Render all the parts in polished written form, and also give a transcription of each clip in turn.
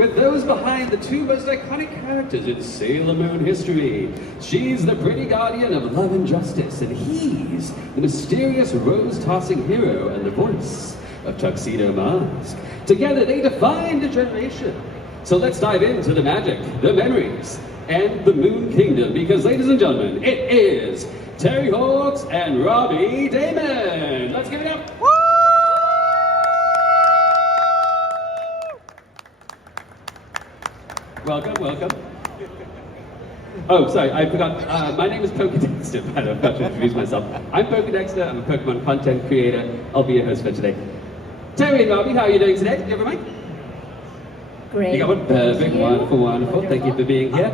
with those behind the two most iconic characters in Sailor Moon history. She's the pretty guardian of love and justice, and he's the mysterious rose-tossing hero and the voice of Tuxedo Mask. Together they defined a generation. So let's dive into the magic, the memories, and the Moon Kingdom, because ladies and gentlemen, it is Terri and Robbie Daymond. Let's give it up. Woo! Welcome, welcome. Oh, sorry, I forgot. My name is Dexter. I forgot to introduce myself. I'm Dexter. I'm a Pokemon content creator. I'll be your host for today. Terri and Robbie, how are you doing today? You have a mic? Great. You got one? Perfect. Wonderful, wonderful. Thank you for being here.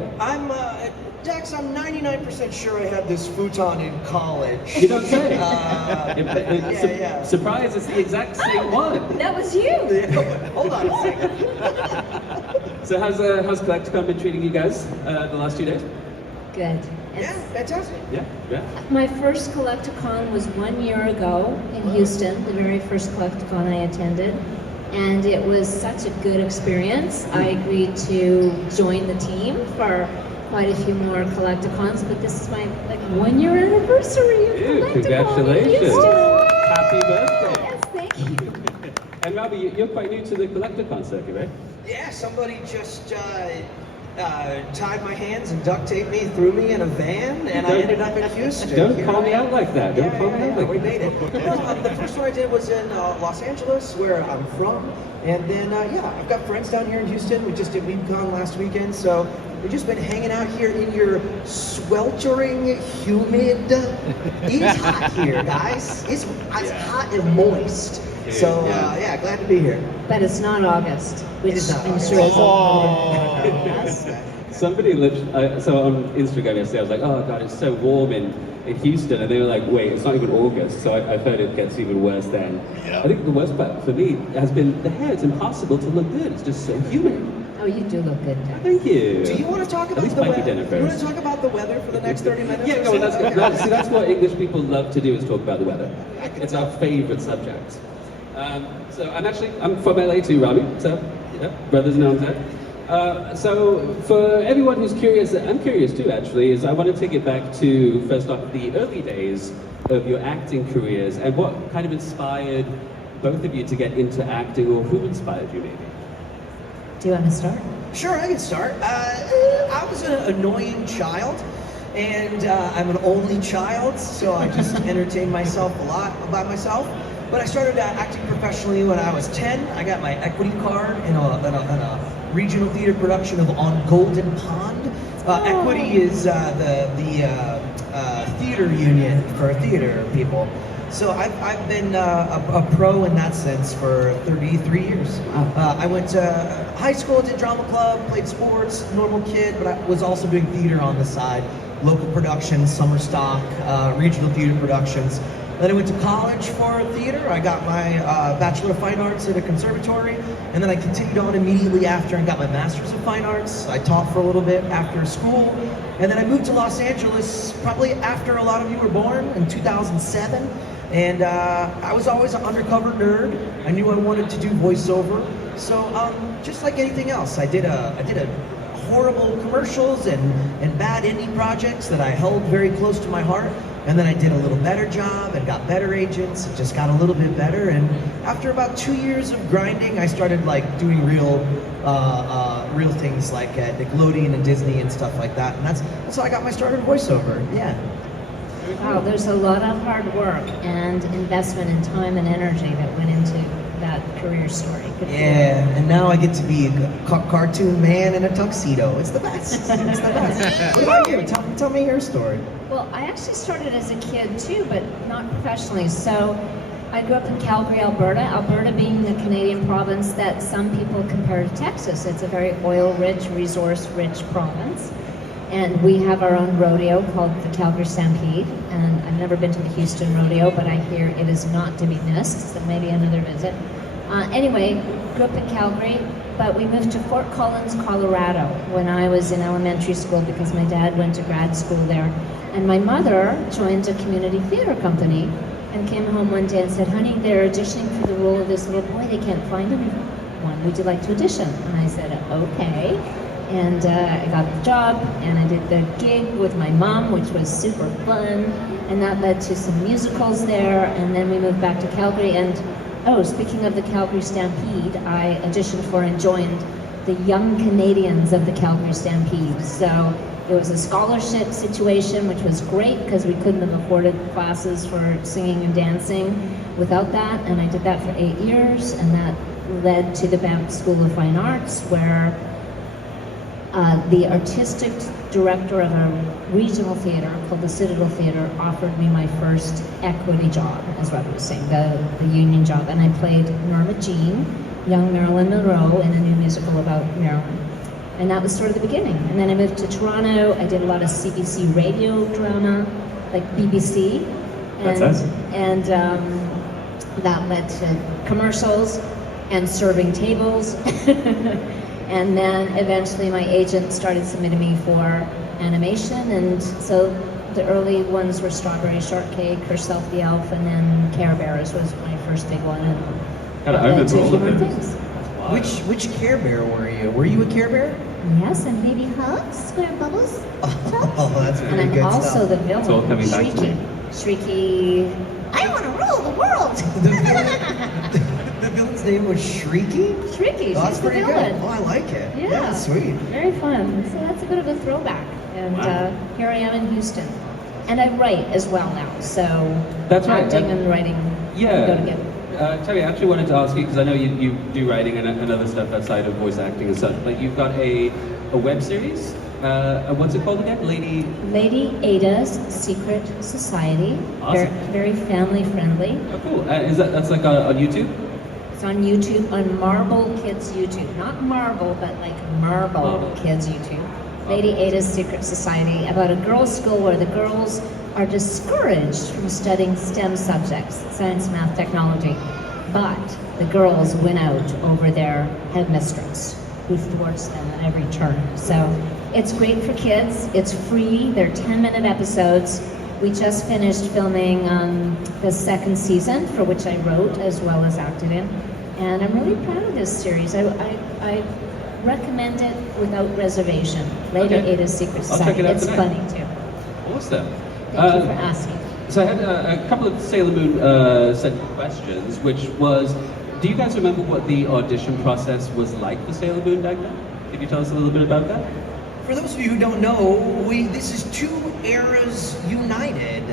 Dex, I'm 99% sure I had this futon in college. You don't say. Yeah. Surprise, it's the exact same one. That was you. Hold on a second. So how's Collecticon been treating you guys the last 2 days? Good. Yeah, fantastic. Yeah. My first Collecticon was 1 year ago in Houston, the very first Collecticon I attended. And it was such a good experience. I agreed to join the team for quite a few more Collecticons, but this is my 1 year anniversary of Collecticon. Congratulations. Happy birthday. Yes, thank you. And Robbie, you're quite new to the Collecticon circuit, right? Yeah, somebody just tied my hands and duct taped me, threw me in a van, and I ended up in Houston. Don't call me out like that. Don't call me out like that. We made it. The first one I did was in Los Angeles, where I'm from. And then, I've got friends down here in Houston. We just did WeebCon last weekend, so we've just been hanging out here in your sweltering, humid. It's hot here, guys. It's hot and moist. So, glad to be here. But it's not August, which It is not I'm August. sure is Somebody so on Instagram yesterday, I was like, oh god, it's so warm in Houston, and they were like, wait, it's not even August, so I've heard it gets even worse then. Yeah. I think the worst part for me has been the hair. It's impossible to look good, it's just so humid. Oh, you do look good, Jack. Thank you. Do you want to talk about the weather? You want to talk about the weather for the next 30 minutes? Yeah, go on, let's go. See, that's what English people love to do, is talk about the weather. It's our favorite subject. So I'm from LA too, Robbie, so, brothers known there. So for everyone who's curious, I'm curious too actually, is I want to take it back to, first off, the early days of your acting careers, and what kind of inspired both of you to get into acting, or who inspired you maybe? Do you want to start? Sure, I can start. I was an annoying child, and I'm an only child, so I just entertained myself a lot by myself. But I started acting professionally when I was 10. I got my equity card in a regional theater production of On Golden Pond. Equity is the theater union for theater people. So I've been a pro in that sense for 33 years. I went to high school, did drama club, played sports, normal kid, but I was also doing theater on the side. Local productions, summer stock, regional theater productions. Then I went to college for theater. I got my Bachelor of Fine Arts at a conservatory, and then I continued on immediately after and got my Master's of Fine Arts. I taught for a little bit after school, and then I moved to Los Angeles probably after a lot of you were born in 2007. And I was always an undercover nerd. I knew I wanted to do voiceover. So just like anything else, I did a horrible commercials and bad indie projects that I held very close to my heart. And then I did a little better job and got better agents. It just got a little bit better. And after about 2 years of grinding, I started doing real things like Nickelodeon and Disney and stuff like that. And that's how I got my start in voiceover. Yeah. Wow, there's a lot of hard work and investment in time and energy that went into that career story. Good Yeah, and now I get to be a cartoon man in a tuxedo. It's the best. It's the best. What about you? Tell me your story. Well, I actually started as a kid too, but not professionally. So I grew up in Calgary, Alberta. Alberta being the Canadian province that some people compare to Texas. It's a very oil-rich, resource-rich province. And we have our own rodeo called the Calgary Stampede. And I've never been to the Houston rodeo, but I hear it is not to be missed, so maybe another visit. Anyway, grew up in Calgary, but we moved to Fort Collins, Colorado when I was in elementary school because my dad went to grad school there. And my mother joined a community theater company and came home one day and said, honey, they're auditioning for the role of this little boy. They can't find him one. Would you like to audition? And I said, okay. And I got the job, and I did the gig with my mom, which was super fun. And that led to some musicals there. And then we moved back to Calgary. And oh, speaking of the Calgary Stampede, I auditioned for and joined the Young Canadians of the Calgary Stampede. So it was a scholarship situation, which was great because we couldn't have afforded classes for singing and dancing without that. And I did that for 8 years, and that led to the Banff School of Fine Arts, where the artistic director of a regional theater called the Citadel Theater offered me my first equity job, as Robbie was saying, the union job. And I played Norma Jean, young Marilyn Monroe, in a new musical about Marilyn. And that was sort of the beginning. And then I moved to Toronto. I did a lot of CBC radio drama, like BBC. That's awesome. And that led to commercials and serving tables. And then eventually my agent started submitting me for animation. And so the early ones were Strawberry Shortcake, Herself the Elf, and then Care Bears was my first big one. And I remember all of Human them. Things. Wow. Which Care Bear were you? Were you a Care Bear? Yes, and Baby Hugs, Square Bubbles. Oh, that's really And good I'm also stuff. the villain, It's all coming back to me. Shrieky. I want to rule the world. The villain's name was Shrieky? Shrieky, Oh, that's she's the pretty villain. good. Oh, I like it. Yeah. Sweet. Very fun. So that's a bit of a throwback. And Wow. here I am in Houston. And I write as well now, so That's right. acting and writing Yeah. go together. Terri, I actually wanted to ask you, because I know you do writing and other stuff outside of voice acting and such, but you've got a web series. What's it called again? Lady Ada's Secret Society. Awesome. Very family friendly. Oh, cool. That's like on YouTube? It's on YouTube, on Marble Kids YouTube. Not Marble, but like Marble Kids YouTube. Lady Ada's Secret Society, about a girls' school where the girls are discouraged from studying STEM subjects, science, math, technology. But the girls win out over their headmistress, who thwarts them at every turn. So it's great for kids. It's free. They're 10-minute episodes. We just finished filming the second season, for which I wrote as well as acted in. And I'm really proud of this series. I recommend it without reservation. Lady Okay. Ada's Secret I'll check Society. it out It's tonight. funny too. Awesome. Thank you for asking. So I had a couple of Sailor Moon central questions, which was, do you guys remember what the audition process was like for Sailor Moon back then? Can you tell us a little bit about that? For those of you who don't know, this is two eras united.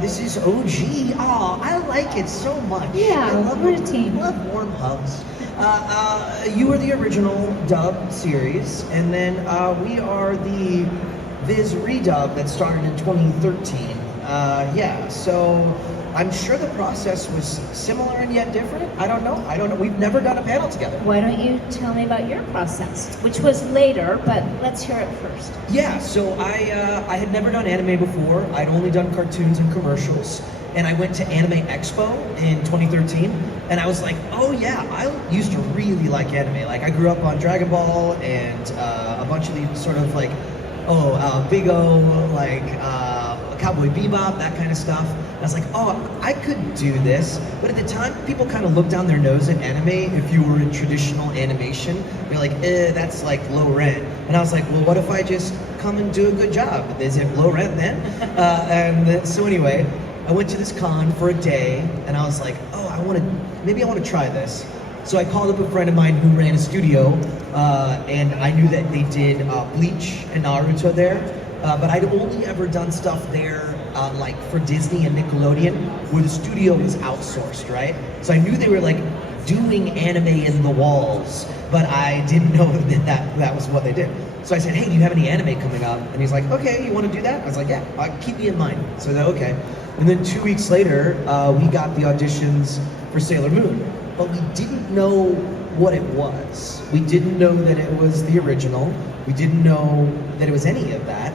This is OG. Oh, I like it so much. Yeah, I love we're a team. love warm hugs. You were the original dub series, and then we are the Viz redub that started in 2013. So I'm sure the process was similar and yet different. I don't know. We've never done a panel together. Why don't you tell me about your process, which was later, but let's hear it first. Yeah, so I had never done anime before. I'd only done cartoons and commercials. And I went to Anime Expo in 2013, and I was like, oh yeah, I used to really like anime. Like, I grew up on Dragon Ball and a bunch of these sort of like, Big O, like Cowboy Bebop, that kind of stuff. And I was like, oh, I could do this. But at the time, people kind of looked down their nose at anime if you were in traditional animation. They're like, that's like low rent. And I was like, well, what if I just come and do a good job? Is it low rent then? So anyway, I went to this con for a day, and I was like, oh, maybe I want to try this. So I called up a friend of mine who ran a studio, and I knew that they did Bleach and Naruto there, but I'd only ever done stuff there like for Disney and Nickelodeon, where the studio was outsourced, right? So I knew they were like doing anime in the walls, but I didn't know that was what they did. So I said, hey, do you have any anime coming up? And he's like, okay, you want to do that? I was like, yeah, keep me in mind. So I said, okay. And then 2 weeks later, we got the auditions for Sailor Moon, but we didn't know what it was. We didn't know that it was the original. We didn't know that it was any of that.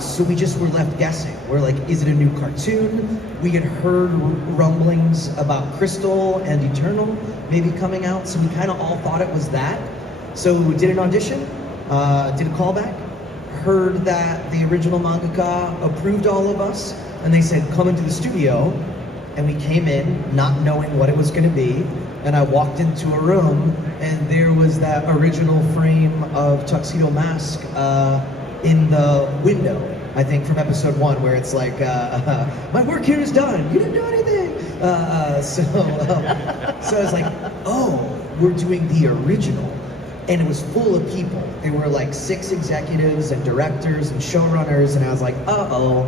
So we just were left guessing. We're like, is it a new cartoon? We had heard rumblings about Crystal and Eternal maybe coming out, so we kind of all thought it was that. So we did an audition, did a callback, heard that the original mangaka approved all of us, and they said, come into the studio. And we came in not knowing what it was going to be, and I walked into a room, and there was that original frame of Tuxedo Mask in the window, I think from episode 1, where it's like, my work here is done, you didn't do anything. So I was like, oh, we're doing the original. And it was full of people. There were like 6 executives and directors and showrunners, and I was like, uh-oh,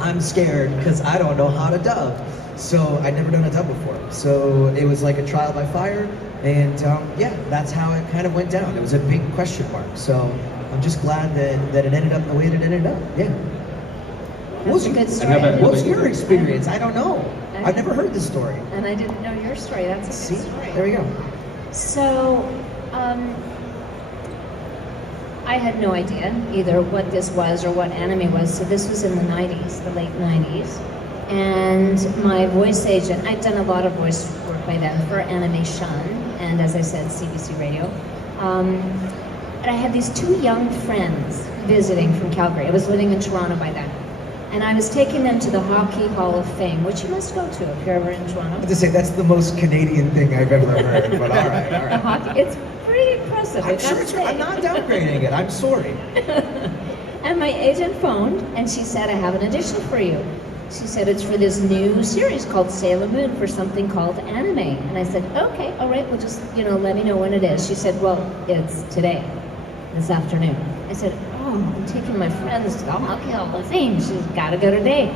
I'm scared because I don't know how to dub. So I'd never done a dub before. So it was like a trial by fire, and yeah, that's how it kind of went down. It was a big question mark. So I'm just glad that it ended up the way that it ended up. Yeah. That's a good story. What's your experience? I don't know. I've never heard this story. And I didn't know your story. That's a good story. There we go. So, I had no idea either what this was or what anime was. So this was in the 90s, the late 90s. And my voice agent, I'd done a lot of voice work by then for animation, and as I said, CBC Radio. And I had these 2 young friends visiting from Calgary. I was living in Toronto by then. And I was taking them to the Hockey Hall of Fame, which you must go to if you're ever in Toronto. I have to say, that's the most Canadian thing I've ever heard, but all right. The hockey, it's pretty impressive. I'm sure it's, I'm not downgrading it, I'm sorry. And my agent phoned, and she said, I have an audition for you. She said, it's for this new series called Sailor Moon for something called anime. And I said, okay, all right, well just, let me know when it is. She said, well, it's today, this afternoon. I said, oh, I'm taking my friends to the Hockey Hall of Fame. She's got to go today.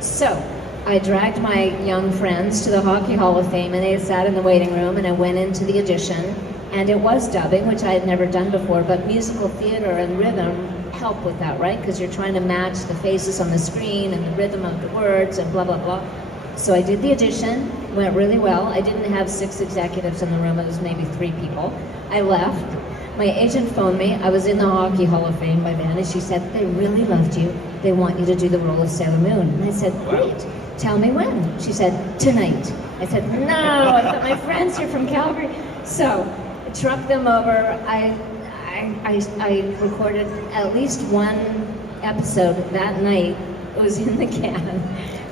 So I dragged my young friends to the Hockey Hall of Fame, and they sat in the waiting room, and I went into the audition, and it was dubbing, which I had never done before, but musical theater and rhythm help with that, right? Because you're trying to match the faces on the screen and the rhythm of the words and blah, blah, blah. So I did the audition, went really well. I didn't have 6 executives in the room, it was maybe 3 people. I left. My agent phoned me. I was in the Hockey Hall of Fame by then, and she said, they really loved you. They want you to do the role of Sailor Moon. And I said, great. Tell me when. She said, tonight. I said, no, I've got my friends here from Calgary. So I trucked them over. I recorded at least 1 episode that night. It was in the can.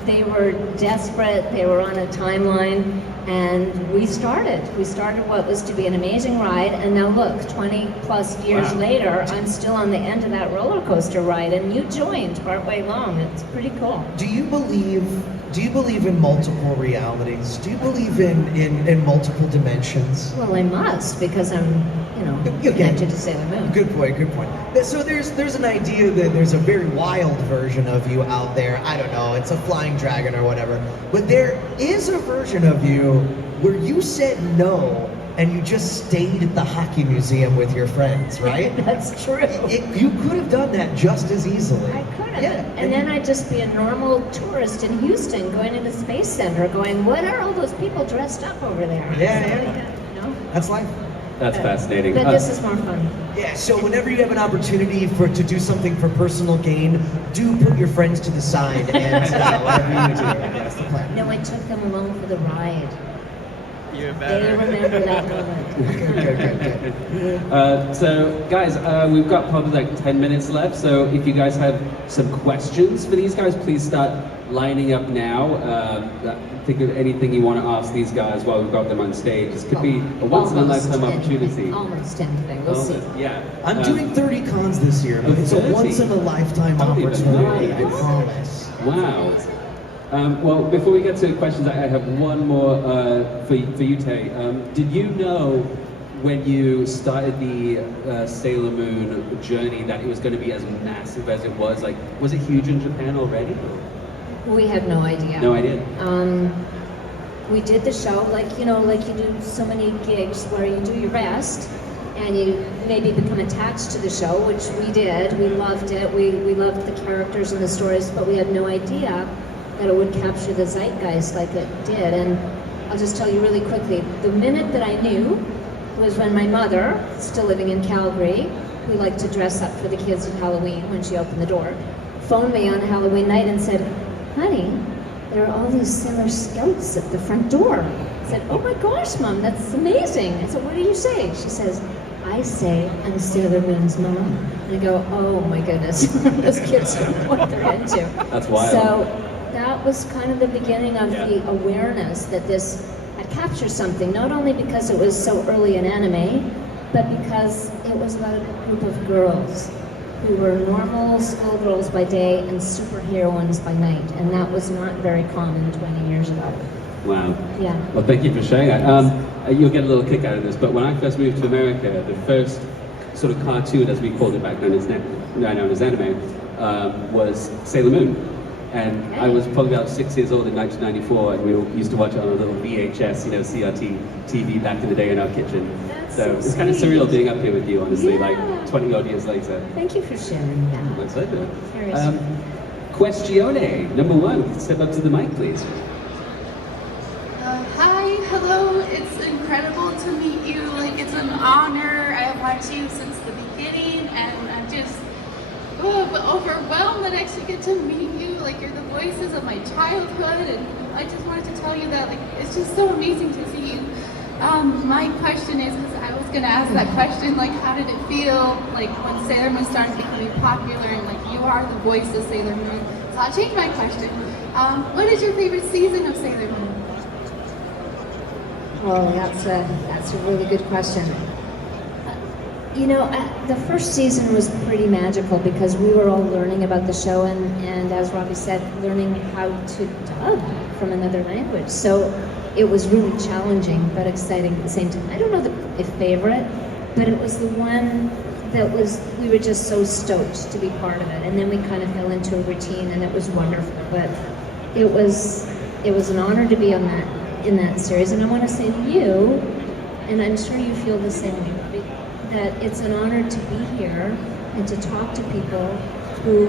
They were desperate, they were on a timeline, and we started. We started what was to be an amazing ride, and now look, 20 plus years later, I'm still on the end of that roller coaster ride, and you joined partway along. It's pretty cool. Do you believe in multiple realities? Do you believe in multiple dimensions? Well, I must, because I'm, connected to Sailor Moon. Good point. So there's an idea that there's a very wild version of you out there. I don't know, it's a flying dragon or whatever. But there is a version of you where you said no and you just stayed at the hockey museum with your friends, right? That's true. You could have done that just as easily. I could have. Yeah. And then I'd just be a normal tourist in Houston going to the Space Center going, what are all those people dressed up over there? Yeah. That's life. That's fascinating. But this is more fun. Yeah, so whenever you have an opportunity to do something for personal gain, do put your friends to the side and whatever you do. That's the plan. No, I took them along for the ride. You're better. They remember that moment. Good. So, guys, we've got probably like 10 minutes left. So, if you guys have some questions for these guys, please start lining up now. Think of anything you want to ask these guys while we've got them on stage. This could be a once-in-a-lifetime opportunity. Almost anything. We'll see. Yeah. I'm doing 30 cons this year, but it's a 30? once-in-a-lifetime opportunity, I promise. Wow. Well, before we get to questions, I have one more for you, Terri. Did you know when you started the Sailor Moon journey that it was going to be as massive as it was? Like, was it huge in Japan already? We had no idea. No idea. We did the show like you do so many gigs where you do your best and you maybe become attached to the show, which we did. We loved it. We loved the characters and the stories, but we had no idea that it would capture the zeitgeist like it did. And I'll just tell you really quickly, the minute that I knew was when my mother, still living in Calgary, who liked to dress up for the kids at Halloween when she opened the door, phoned me on Halloween night and said, honey, there are all these Sailor Scouts at the front door. I said, oh my gosh, Mom, that's amazing. I said, what do you say? She says, I say I'm Sailor Moon's mom. And I go, oh my goodness, those kids don't know what they're into. That's wild. So that was kind of the beginning of the awareness that this had captured something, not only because it was so early in anime, but because it was about a group of girls who were normal schoolgirls by day and superheroines by night, and that was not very common 20 years ago. Wow. Yeah. Well, thank you for sharing that. You'll get a little kick out of this, but when I first moved to America, the first sort of cartoon, as we called it back then, now known as anime, was Sailor Moon. And I was probably about 6 years old in 1994, and we used to watch it on a little VHS, CRT TV back in the day in our kitchen. That's So so it's kind of sweet. surreal being up here with you, honestly, Yeah. like 20 odd years later. Thank you for sharing that. My pleasure. Very Questione, number one. Step up to the mic, please. Hi, hello. It's incredible to meet you. Like, it's an honor. I have watched you since the beginning, and I'm just overwhelmed that I actually get to meet you. Like, you're the voices of my childhood, and I just wanted to tell you that, like, it's just so amazing to see you. My question is, because I was going to ask that question, like, how did it feel, like, when Sailor Moon started becoming popular, and, like, you are the voice of Sailor Moon? So I'll change my question. What is your favorite season of Sailor Moon? Oh, that's a really good question. You know, the first season was pretty magical because we were all learning about the show and as Robbie said, learning how to dub from another language. So it was really challenging but exciting at the same time. I don't know the favorite, but it was the one that we were just so stoked to be part of it. And then we kind of fell into a routine and it was wonderful. But it was an honor to be on in that series. And I want to say to you, and I'm sure you feel the same way, that it's an honor to be here and to talk to people who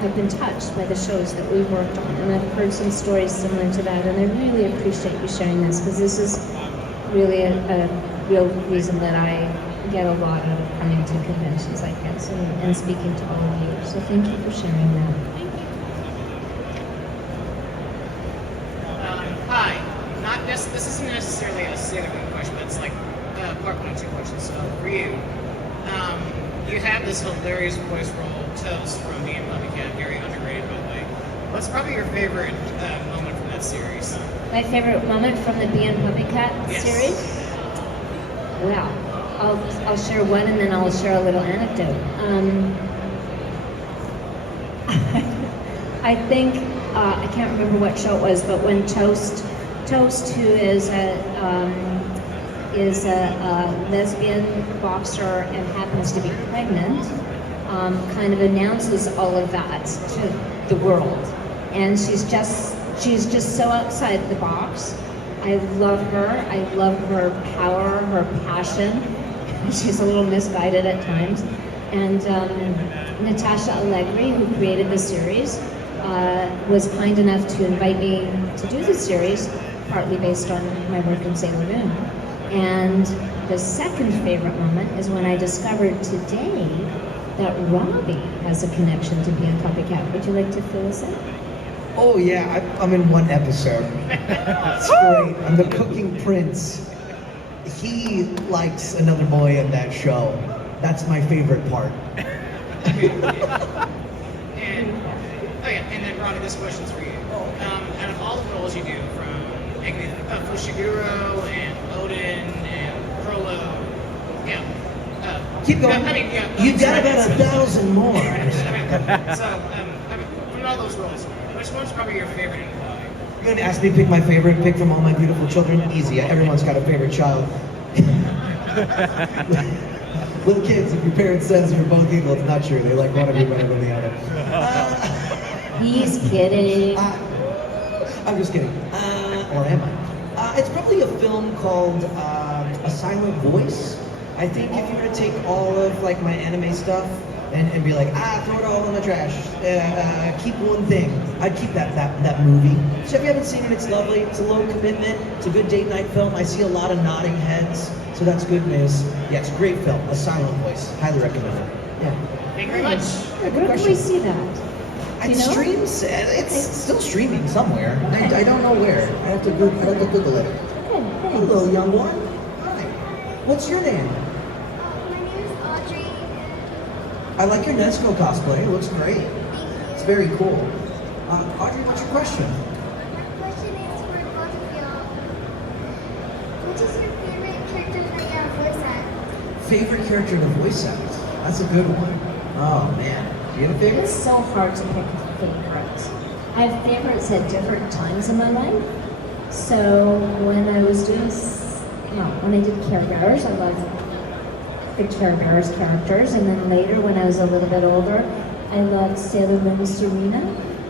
have been touched by the shows that we've worked on. And I've heard some stories similar to that, and I really appreciate you sharing this, because this is really a real reason that I get a lot out of coming to conventions like this and speaking to all of you. So thank you for sharing that. Hi. This isn't necessarily a Sailor Moon question, but it's like part one of two questions. So for you, you have this hilarious voice role, Toast from Me and Bobby Cat, very underrated by the way. What's probably your favorite moment from that series? My favorite moment from the Bee and Puppycat series? Well, I'll share one and then I'll share a little anecdote. I think, I can't remember what show it was, but when Toast, who is a lesbian boxer and happens to be pregnant, kind of announces all of that to the world. And she's just so outside the box. I love her. I love her power, her passion. She's a little misguided at times. And Natasha Allegri, who created the series, was kind enough to invite me to do the series, partly based on my work in Sailor Moon. And the second favorite moment is when I discovered today that Robbie has a connection to Bee and Puppycat. Would you like to fill us in? Oh yeah, I'm in one episode. It's great. I'm the cooking prince. He likes another boy in that show. That's my favorite part. And then Robbie, this question's for you. Out of all the roles you do, from Fushiguro and Odin and Frollo, Keep going. You've got about 1,000 more. From all those roles, which one's probably your favorite and why? You're going to ask me to pick my favorite, pick from all my beautiful children? Easy. Everyone's got a favorite child. Little kids, if your parent says you're both equal, it's not true. They like one of you better than the other. He's kidding. I'm just kidding. Or am I? It's probably a film called A Silent Voice. I think if you were to take all of like my anime stuff and be like, throw it all in the trash, keep one thing, I'd keep that movie. So if you haven't seen it, it's lovely. It's a low commitment. It's a good date night film. I see a lot of nodding heads, so that's good news. Yeah, it's a great film. A Silent Voice. Highly recommend it. Yeah. Thank you very much. Where can we see that? It streams. It's still streaming somewhere. I don't know where. I have to Google it. Hello, young one. Hi. What's your name? My name is Audrey. I like your Nesco cosplay. It looks great. It's very cool. Audrey, what's your question? My question is for both of y'all. Which is your favorite character that you have voice act? Favorite character to voice act? That's a good one. Oh man, do you have a favorite? It's so hard to pick a favorite. I have favorites at different times in my life. So when I was doing, when I did Care Bears, I loved the Care Bears characters. And then later, when I was a little bit older, I loved Sailor Moon Serena.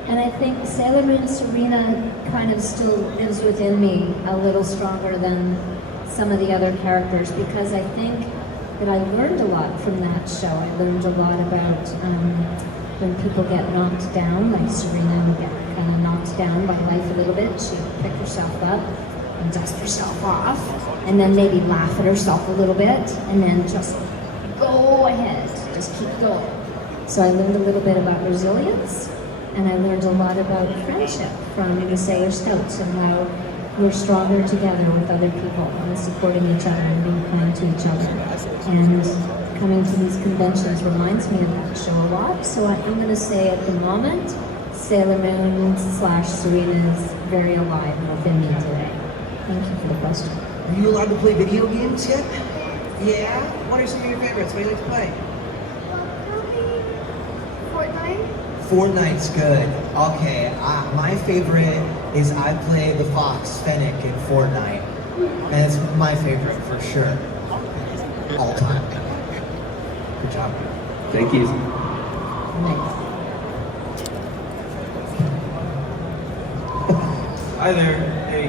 And I think Sailor Moon Serena kind of still lives within me a little stronger than some of the other characters, because I think that I learned a lot from that show. I learned a lot about when people get knocked down, like Serena would get kind of knocked down by life a little bit. She'd pick herself up and dust herself off, and then maybe laugh at herself a little bit, and then just go ahead, just keep going. So I learned a little bit about resilience, and I learned a lot about friendship from the Sailor Scouts and how we're stronger together with other people and supporting each other and being kind to each other. And coming to these conventions reminds me of that show a lot. So I'm going to say at the moment, Sailor Moon / Serena is very alive within me today. Thank you for the question. Are you allowed to play video games yet? Yeah? What are some of your favorites? What do you like to play? Probably Fortnite. Fortnite's good. Okay, my favorite is I play the Fox Fennec in Fortnite. And it's my favorite for sure. All time. Good job. Thank you. Hi there. Hey.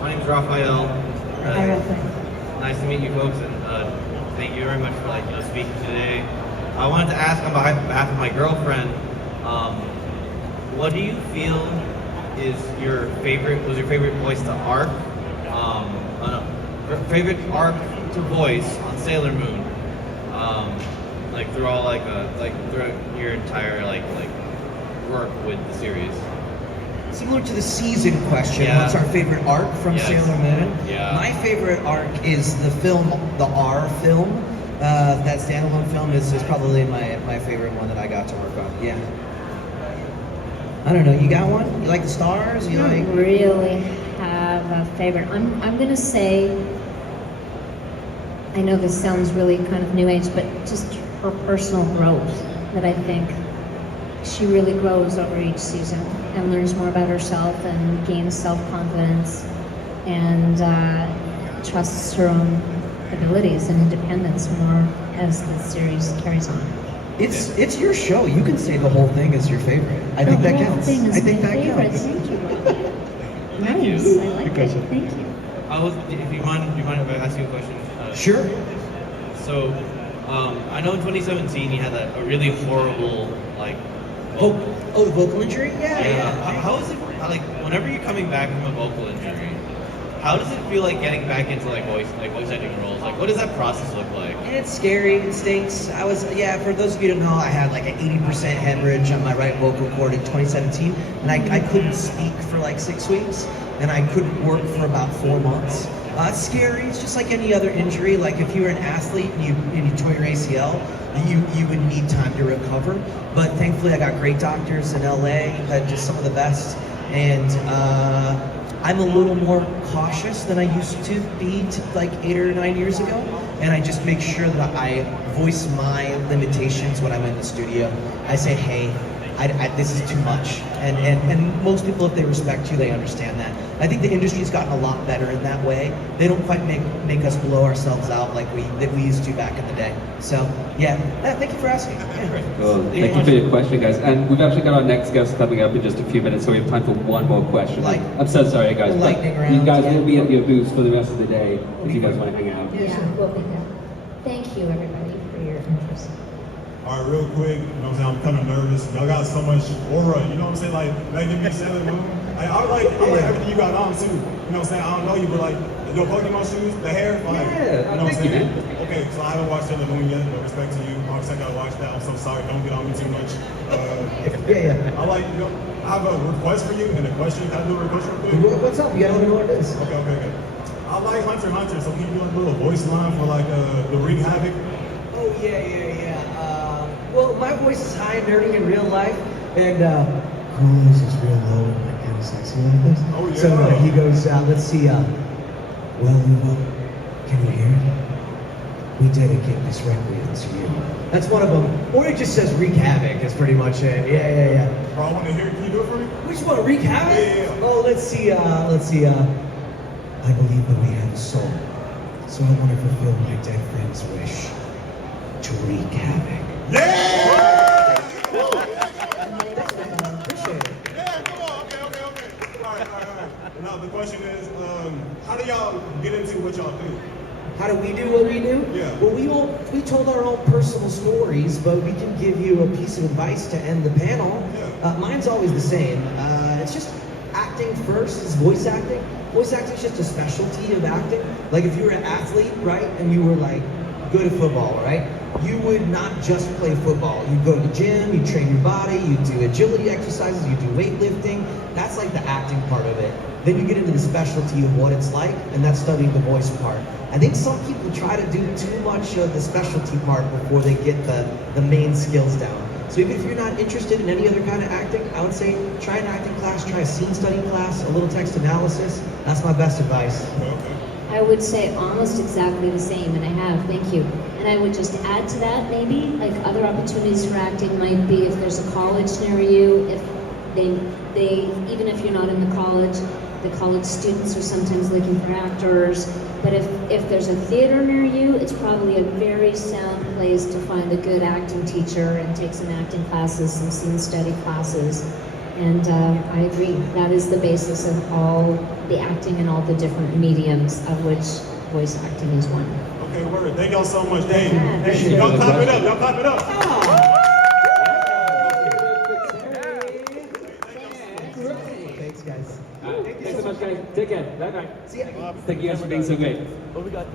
My name's Raphael. Hi, Raphael. Nice to meet you folks, and thank you very much for speaking today. I wanted to ask on behalf of my girlfriend, what do you feel was your favorite voice to arc? Favorite arc to voice on Sailor Moon? Throughout your entire work with the series. Similar to the season question, Yeah. what's our favorite arc from Yes. Sailor Moon? Yeah. My favorite arc is the film, the R film. That standalone film is probably my favorite one that I got to work on. Yeah. I don't know, you got one? You like the stars? You I like? don't really have a favorite. I'm going to say, I know this sounds really kind of new age, but just her personal growth, that I think she really grows over each season and learns more about herself and gains self-confidence and trusts her own abilities and independence more as the series carries on. It's your show. You can say the whole thing is your favorite. I think that counts. I think that counts. Thank you. Thank you. Nice. I like it. Thank you. If you mind if I ask you a question? Sure. So, I know in 2017 you had a really horrible The vocal injury? Yeah. How is it whenever you're coming back from a vocal injury? How does it feel like getting back into voice acting roles? What does that process look like? It's scary. It stinks. For those of you who don't know, I had an 80% hemorrhage on my right vocal cord in 2017, and I couldn't speak for 6 weeks, and I couldn't work for about 4 months. It's scary. It's just like any other injury. If you were an athlete and you tore your ACL, you would need time to recover. But thankfully, I got great doctors in LA, just some of the best, and I'm a little more cautious than I used to be 8 or 9 years ago, and I just make sure that I voice my limitations when I'm in the studio. I say, hey, this is too much, and most people, if they respect you, they understand that. I think the industry's gotten a lot better in that way. They don't quite make us blow ourselves out like we used to back in the day. So yeah, thank you for asking. Yeah. Well, thank you for your question, guys. And we've actually got our next guest coming up in just a few minutes, so we have time for one more question. I'm so sorry, guys. But Lightning round, you guys yeah. will be at your booths for the rest of the day if you guys want to hang out. Yeah, we'll be there. Thank you, everybody, for your interest. All right, real quick, I'm kind of nervous. Y'all got so much aura, you know what I'm saying? Making me Sailor Moon. I like everything you got on too. You know what I'm saying? I don't know you, but your Pokemon shoes, the hair, Yeah, you know what I'm thank you, saying? man. Okay, so I haven't watched Sailor Moon yet, but respect to you. Obviously, I gotta watch that. I'm so sorry, don't get on me too much. Yeah. I have a request for you and a question. Can I do a request real quick? What's up? You gotta let me know what it is. Okay. I like Hunter x Hunter, so can you do a little voice line for the Ring Havoc? Oh yeah. Well, my voice is high and nerdy in real life, and coolness is real low in really sexy like this? Oh, yeah. So he goes, let's see, well, can you hear it? We dedicate this requiem to you. That's one of them. Or it just says wreak havoc is pretty much it. Yeah. Bro, I want to hear. Can you do it for me? Which one? Wreak havoc? Yeah. Oh, let's see. I believe that we have a soul. So I want to fulfill my dead friend's wish to wreak havoc. Yeah! Appreciate it. Yeah, come on. Okay. All right. Now the question is, how do y'all get into what y'all do? How do we do what we do? Yeah. Well, we told our own personal stories, but we can give you a piece of advice to end the panel. Yeah. Mine's always the same. It's just acting first is voice acting. Voice acting is just a specialty of acting. Like if you were an athlete, right, and you were like good at football, right? You would not just play football. You'd go to the gym, you'd train your body, you'd do agility exercises, you'd do weightlifting. That's like the acting part of it. Then you get into the specialty of what it's like, and that's studying the voice part. I think some people try to do too much of the specialty part before they get the main skills down. So even if you're not interested in any other kind of acting, I would say try an acting class, try a scene study class, a little text analysis. That's my best advice. Okay. I would say almost exactly the same, and I have, thank you. And I would just add to that, maybe, like other opportunities for acting might be if there's a college near you, if they even if you're not in the college students are sometimes looking for actors. But if there's a theater near you, it's probably a very sound place to find a good acting teacher and take some acting classes, some scene study classes. And I agree, that is the basis of all the acting and all the different mediums, of which voice acting is one. Okay, word. Thank y'all so much. Hey, appreciate y'all it. clap it up. Y'all clap it up. Thanks, guys. Thanks so much, guys. Take care. Bye-bye. See ya. Thank you guys for being so great. What we got?